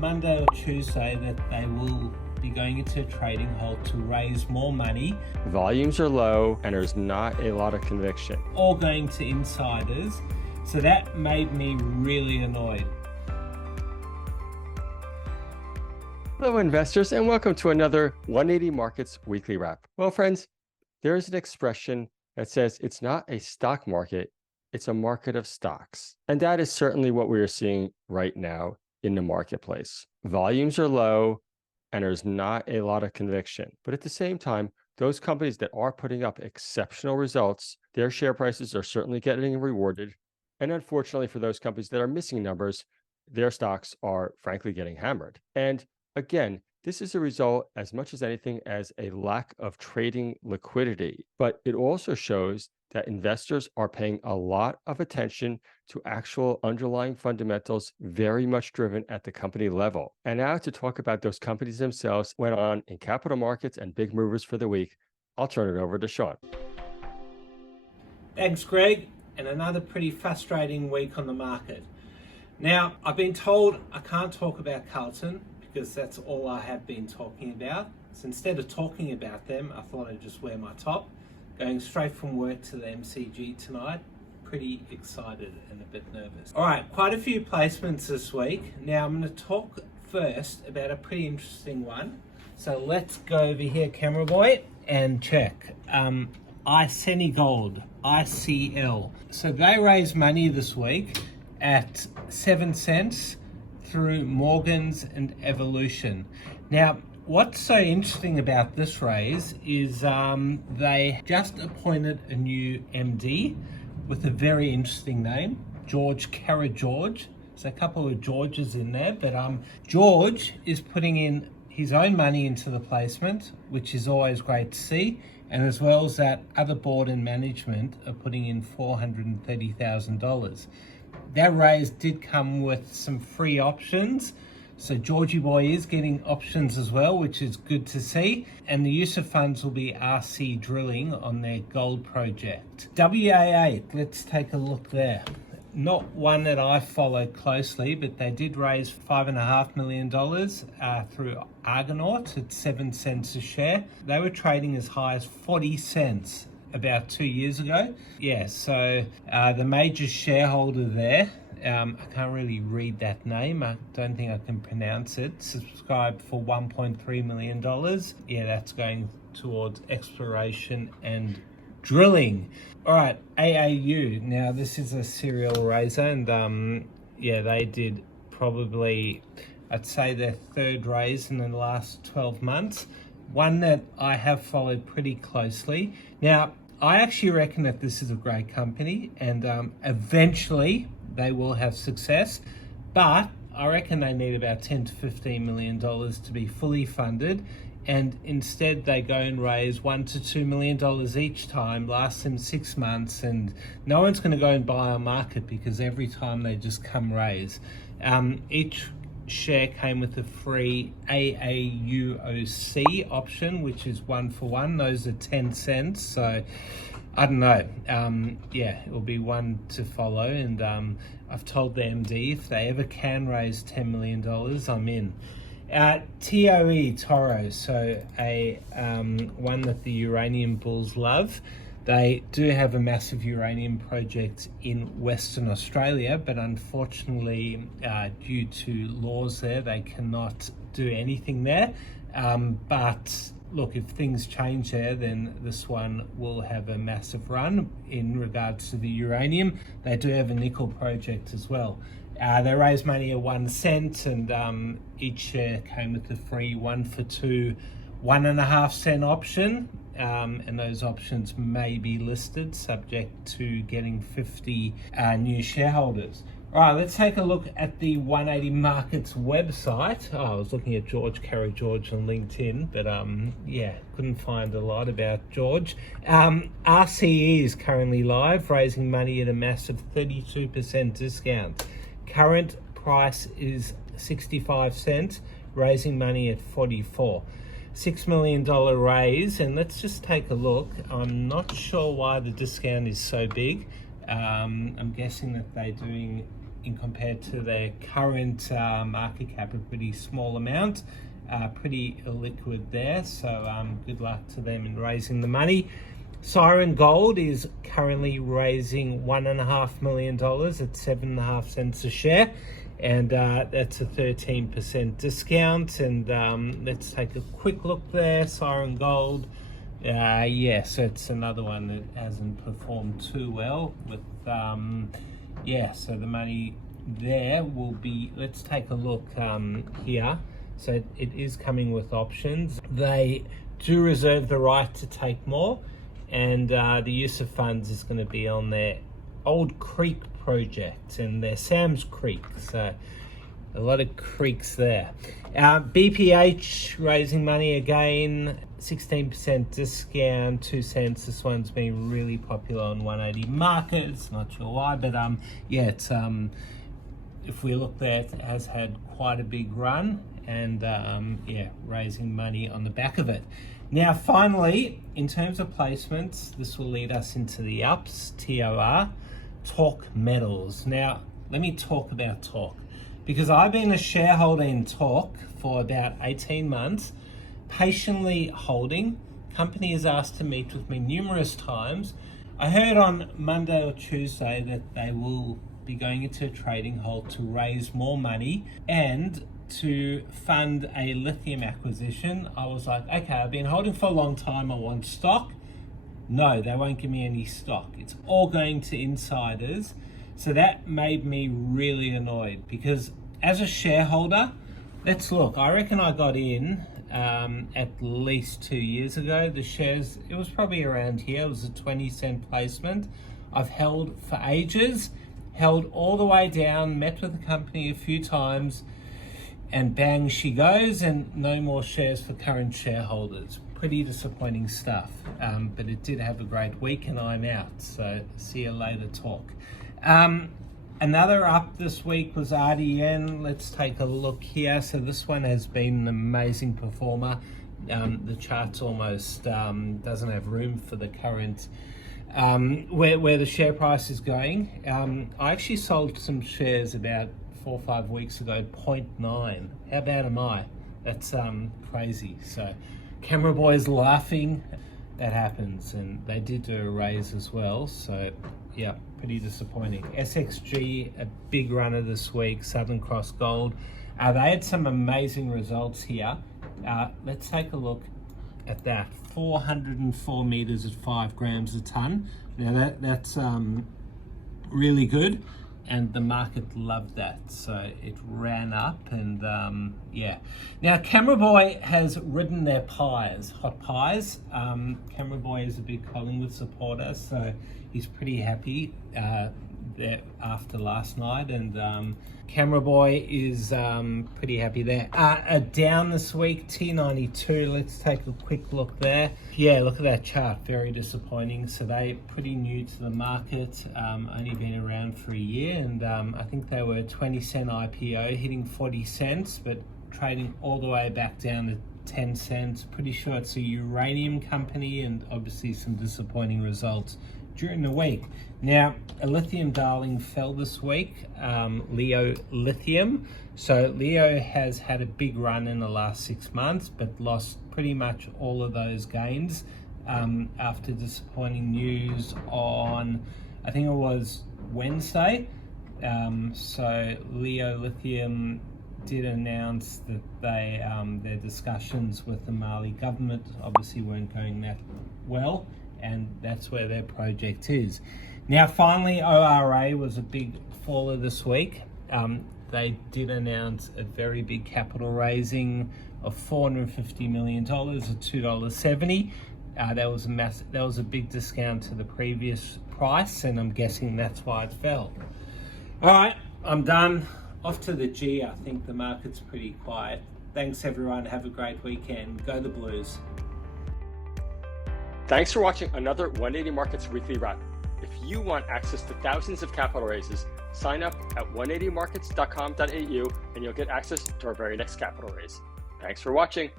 Monday or Tuesday that they will be going into a trading halt to raise more money. Volumes are low and there's not a lot of conviction. All going to insiders. So that made me really annoyed. Hello investors and welcome to another 180 Markets Weekly Wrap. Well friends, there is an expression that says it's not a stock market, it's a market of stocks. And that is certainly what we are seeing right now in the marketplace. Volumes are low and there's not a lot of conviction. But at the same time, those companies that are putting up exceptional results, their share prices are certainly getting rewarded. And unfortunately for those companies that are missing numbers, their stocks are frankly getting hammered. And again, this is a result as much as anything as a lack of trading liquidity, but it also shows that investors are paying a lot of attention to actual underlying fundamentals, very much driven at the company level. And now to talk about those companies themselves, went on in capital markets and big movers for the week, I'll turn it over to Sean. Thanks, Greg, and another pretty frustrating week on the market. Now, I've been told I can't talk about Carlton because that's all I have been talking about. So instead of talking about them, I thought I'd just wear my top. Going straight from work to the MCG tonight. Pretty excited and a bit nervous. All right, quite a few placements this week. Now I'm going to talk first about a pretty interesting one. So let's go over here, camera boy, and check. Gold, ICL. So they raised money this week at 7 cents through Morgans and Evolution. Now, what's so interesting about this raise is they just appointed a new MD with a very interesting name, George George. There's a couple of Georges in there, but George is putting in his own money into the placement, which is always great to see. And as well as that, other board and management are putting in $430,000. That raise did come with some free options. So Georgie boy is getting options as well, which is good to see. And the use of funds will be RC Drilling on their gold project. WA8, let's take a look there. Not one that I followed closely, but they did raise $5.5 million through Argonaut at 7 cents a share. They were trading as high as 40 cents about 2 years ago. Yeah, so the major shareholder there, I can't really read that name. I don't think I can pronounce it. Subscribed for $1.3 million. Yeah, that's going towards exploration and drilling. All right, AAU. Now, this is a serial raiser, and yeah, they did probably, I'd say, their third raise in the last 12 months. One that I have followed pretty closely. Now, I actually reckon that this is a great company, and eventually they will have success, but I reckon they need about $10 to $15 million to be fully funded, and instead they go and raise $1 to $2 million each time, last them 6 months, and no one's going to go and buy on market because every time they just come raise. Each share came with a free AAUOC option, which is 1 for 1. Those are 10 cents. So I don't know. Yeah, it will be one to follow. And I've told the MD if they ever can raise $10 million, I'm in. TOE, Toro, so a one that the uranium bulls love. They do have a massive uranium project in Western Australia, but unfortunately, due to laws there, they cannot do anything there. But look, if things change there, then this one will have a massive run in regards to the uranium. They do have a nickel project as well. They raised money at 1 cent, and each share came with a free 1 for 2, 1.5 cent option. And those options may be listed subject to getting 50 new shareholders. All right, let's take a look at the 180 Markets website. I was looking at George George on LinkedIn, but yeah, couldn't find a lot about George. RCE is currently live, raising money at a massive 32% discount. Current price is 65 cents, raising money at 44. $6 million raise, and let's just take a look. I'm not sure why the discount is so big. I'm guessing that they're doing in compared to their current market cap, a pretty small amount, pretty illiquid there. So good luck to them in raising the money. Siren Gold is currently raising $1.5 million at 7.5 cents a share, and that's a 13% discount. And let's take a quick look there. Siren Gold, yes, it's another one that hasn't performed too well with so the money there will be, let's take a look here. So it is coming with options. They do reserve the right to take more, and the use of funds is going to be on their Old Creek project and their Sam's Creek. So a lot of creeks there. BPH raising money again, 16% discount, 2 cents. This one's been really popular on 180 markets. Not sure why, but it's if we look there, it has had quite a big run, and raising money on the back of it. Now, finally, in terms of placements, this will lead us into the ups, TOR, Talk Metals. Now, let me talk about Talk, because I've been a shareholder in Talk for about 18 months, patiently holding. Company has asked to meet with me numerous times. I heard on Monday or Tuesday that they will be going into a trading halt to raise more money and to fund a lithium acquisition. I was like, okay, I've been holding for a long time, I want stock. No, they won't give me any stock. It's all going to insiders. So that made me really annoyed, because as a shareholder, let's look, I reckon I got in at least 2 years ago. The shares, it was probably around here. It was a 20-cent placement. I've held for ages, held all the way down, met with the company a few times, and bang, she goes, and no more shares for current shareholders. Pretty disappointing stuff, but it did have a great week, and I'm out. So see you later, Talk. Another up this week was RDN. Let's take a look here. So this one has been an amazing performer. The chart's almost doesn't have room for the current where the share price is going. I actually sold some shares about 4 or 5 weeks ago, 0.9. How bad am I? That's crazy. So Camera Boy's laughing. That happens, and they did do a raise as well. So yeah, pretty disappointing. SXG, a big runner this week. Southern Cross Gold. They had some amazing results here. Let's take a look at that. 404 meters at 5 grams a ton. Now that's really good, and the market loved that, so it ran up. And now Camera Boy has ridden their pies, hot pies. Camera Boy is a big Collingwood supporter, so he's pretty happy there after last night, and Camera Boy is pretty happy there. Down this week, T92. Let's take a quick look there. Yeah, look at that chart, very disappointing. So they pretty new to the market, only been around for a year, and I think they were 20-cent IPO, hitting 40 cents, but trading all the way back down to 10 cents. Pretty sure it's a uranium company, and obviously some disappointing results during the week. Now, a lithium darling fell this week, Leo Lithium. So Leo has had a big run in the last 6 months, but lost pretty much all of those gains after disappointing news on, I think it was Wednesday. So Leo Lithium did announce that they their discussions with the Mali government obviously weren't going that well, and that's where their project is. Now, finally, ORA was a big faller this week. They did announce a very big capital raising of $450 million at $2.70. That was a big discount to the previous price, and I'm guessing that's why it fell. All right, I'm done. Off to the G. I think the market's pretty quiet. Thanks, everyone. Have a great weekend. Go the Blues. Thanks for watching another 180 Markets Weekly Wrap. If you want access to thousands of capital raises, sign up at 180markets.com.au and you'll get access to our very next capital raise. Thanks for watching.